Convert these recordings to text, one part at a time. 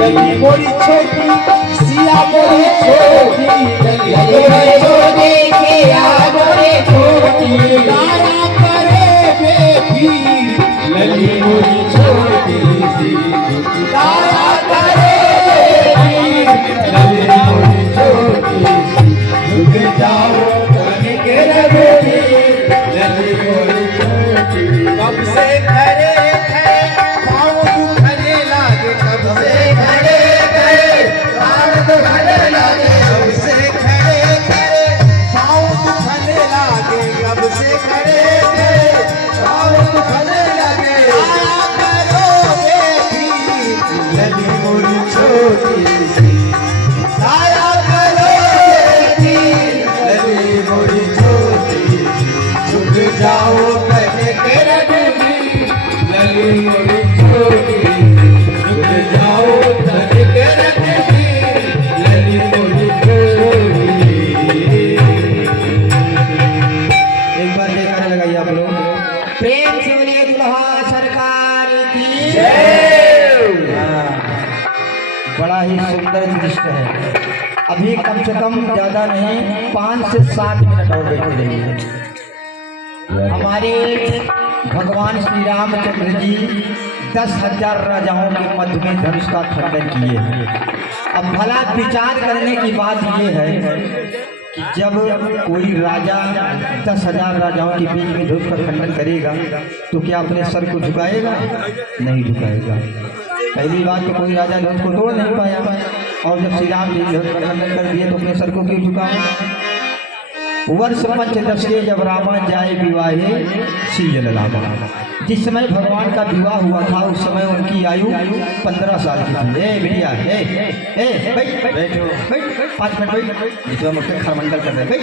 लली मोरी छोटी सिया मोरी छोटी लली मोरी छोटी सिया मोरी छोटी दया करे बेबी लली मोरी छोटी सी दया करे बेबी लली मोरी छोटी झुक जाओ कने के रघुवी लली मोरी छोटी कब से खड़े थे पाँव दुखने लागे कब से खड़े थे पाँव दुखने लागे कब से खड़े थे पाँव दुखने लागे कब से खड़े थे पाँव दुखने लागे आया करो बेबी लली मोरी छोटी सी आया करो बेबी लली मोरी छोटी झुक जाओ कने के रघुवी लली मोरी छोटी झुक जाओ कने के रघुवी लली मोरी छोटी। एक बार जयकारा लगाइए आप लोग प्रेम से बोलिए दुल्हा सरकार की जय। बड़ा ही सुंदर दृश्य है। अभी कम से कम ज्यादा नहीं 5 से 7 मिनट और बैठे रहिए। हमारे भगवान श्री रामचंद्र जी 10,000 राजाओं के मध्य में धनुष का खंडन किए हैं। अब भला विचार करने की बात यह है कि जब कोई राजा 10,000 राजाओं के बीच में धनुष का खंडन करेगा तो क्या अपने सर को झुकाएगा? नहीं झुकाएगा। पहली बात तो कोई राजा धनुष को तोड़ नहीं पाया और जब श्री राम जी धनुष का खंडन कर दिए तो अपने सर को क्यों झुकाएगा? वर्ष पंचदशे जब रावण जाए विवाहे सीजल लावा। जिस समय भगवान का विवाह हुआ था उस समय उनकी आयु 15 साल की थी। ए बिटिया बैठो 5 मिनट बैठ जिसमें मुझसे खरमंडल कर रहे।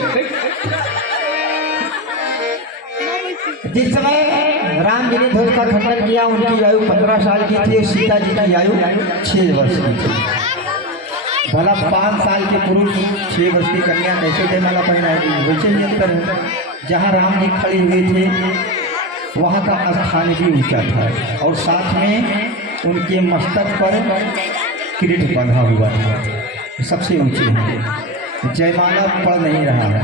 जिस समय राम जी ने धनुष का खंडन किया उनकी आयु 15 साल की थी और सीता जी की आयु 6 वर्ष की थी। भला 5 साल के पुरुष 6 वर्ष की कन्या कैसे जयमाला पहनाएगी? वैसे ही अंतर है। जहाँ राम जी खड़े हुए थे वहाँ का स्थान भी ऊंचा था और साथ में उनके मस्तक पर किरीट बंधा हुआ था, सबसे ऊंचे। जयमाला पढ़ नहीं रहा है।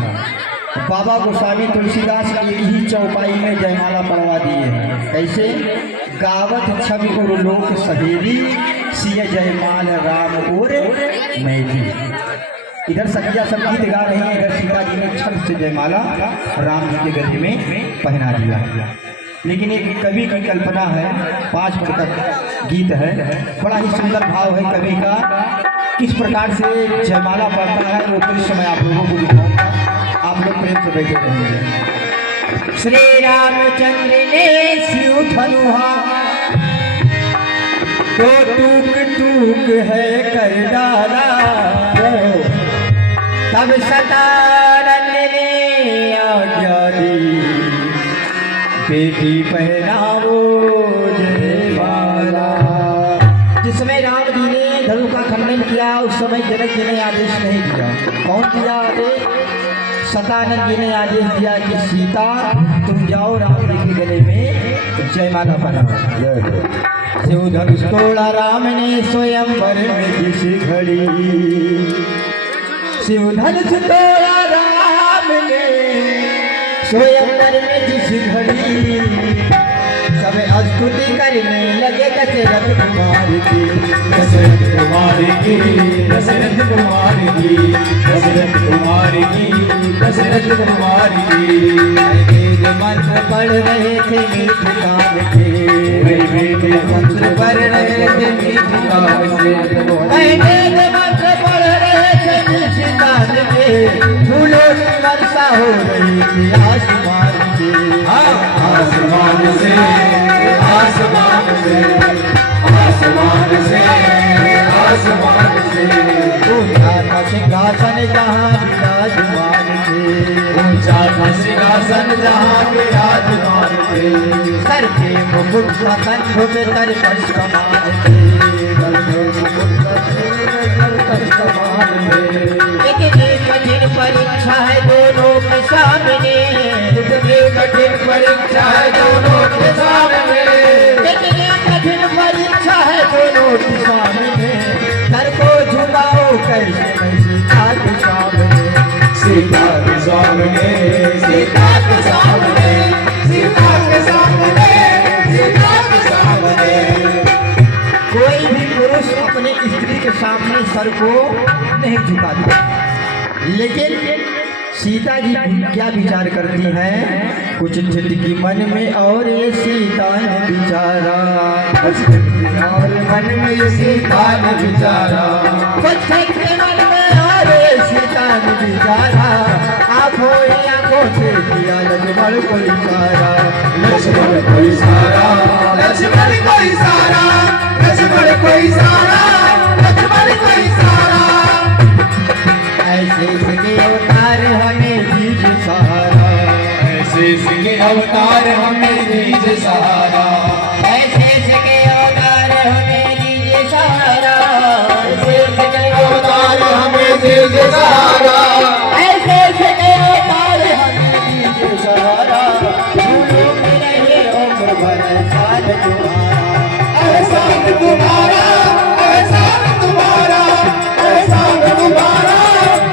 बाबा गोस्वामी तुलसीदास एक ही चौपाई में जयमाला पढ़वा दिए हैं। कैसे? गावत छवि को लोक सहेली सिय जयमाल राम और मैली। इधर सखिया सब गीत गा रही है, इधर सीता जी ने छल से जयमाला राम जी के गले में पहना दिया। लेकिन एक कवि की कल्पना है, 5 मिनट तक गीत है, बड़ा ही सुंदर भाव है कवि का। किस प्रकार से जयमाला पड़ता है वो दृश्य मैं आप लोगों को दिखाऊंगा। आप लोग प्रेम से बैठे रहेंगे। श्री रामचंद्र ने शिव धनुहा तो टूक टूक है कर डाला, तब सतानंद ने आज्ञा दी बेटी पहनावो जयमाला। जिस समय राम जी ने धनुष का खंडन किया उस समय जनक जी ने आदेश नहीं दिया। कौन दिया आदेश? सतानंद जी ने आदेश दिया कि सीता तुम जाओ राम जी के गले में जयमाला पहनाओ। शिव धनुष तोड़ा राम ने स्वयंवर में जिस घड़ी, शिव धनुष तोड़ा राम ने स्वयंवर में जिस घड़ी, सब स्तुति करने लगे दशरथ कुमार की, दशरथ कुमार की, दशरथ कुमार की, दशरथ कुमार की, दशरथ कुमार की। वेद मंत्र पढ़ रहे थे मीठ कान के, वेद मंत्र पढ़ रहे थे मीठ कान से, वेद मंत्र पढ़ रहे थे मीठ कान के। फूलों की वर्षा हो रही थी आसमान से, आसमान से, आसमान से, आसमान से, आसमान से। ऊंचा था सिंहासन जहाँ विराजमान थे, ऊंचा था सिंहासन जहाँ विराजमान थे। सर पे मुकुट था कंठ पे तरकश कमान थे, कठिन परीक्षा है दोनों के सामने, कठिन परीक्षा है दोनों के सामने, कठिन परीक्षा है दोनों के सामने। के सामने सर को नहीं झुकाती। लेकिन सीता जी क्या विचार करती हैं, कुछ छिटकी मन में और ये सीता ने विचारा, और मन में ये सीता ने विचारा, कुछ छिटकी मन में और ये सीता ने विचारा, आंखों ही आंखों से किया लक्ष्मण को इशारा, लक्ष्मण को इशारा, लक्ष्मण को इशारा, लक्ष्मण को इशारा, लक्ष्मण को इशारा। ऐसे इसके अवतार हमें दीजिए सहारा, ऐसे इसके अवतार हमें दीजिए सहारा, ऐसे इसके अवतार हमें दीजिए सहारा, ऐसे इसके अवतार हमें दीजिए सहारा, ऐसे इसके अवतार हमें दीजिए सहारा, झूलों में रहे उम्र भर साथ तुम्हारा, एहसान तुम्हारा, एहसान तुम्हारा, एहसान तुम्हारा,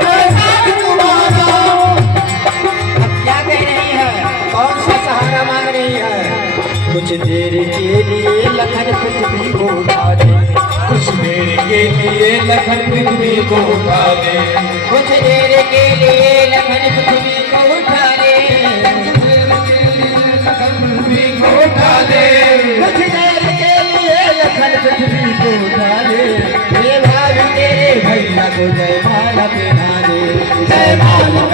एहसान तुम्हारा। क्या कह रही है, कौन सा सहारा मांग रही है, कुछ देर के लिए लखन पृथ्वी को उठा दे, कुछ देर के लिए लखन पृथ्वी को उठा दे, कुछ देर के लिए लखन पृथ्वी को उठा दे, पृथ्वी को उठा दे, कुछ देर के लिए लखन पृथ्वी को उठा दे, ये भाभी तेरे भैया को जयमाला पहना दे, जयमाला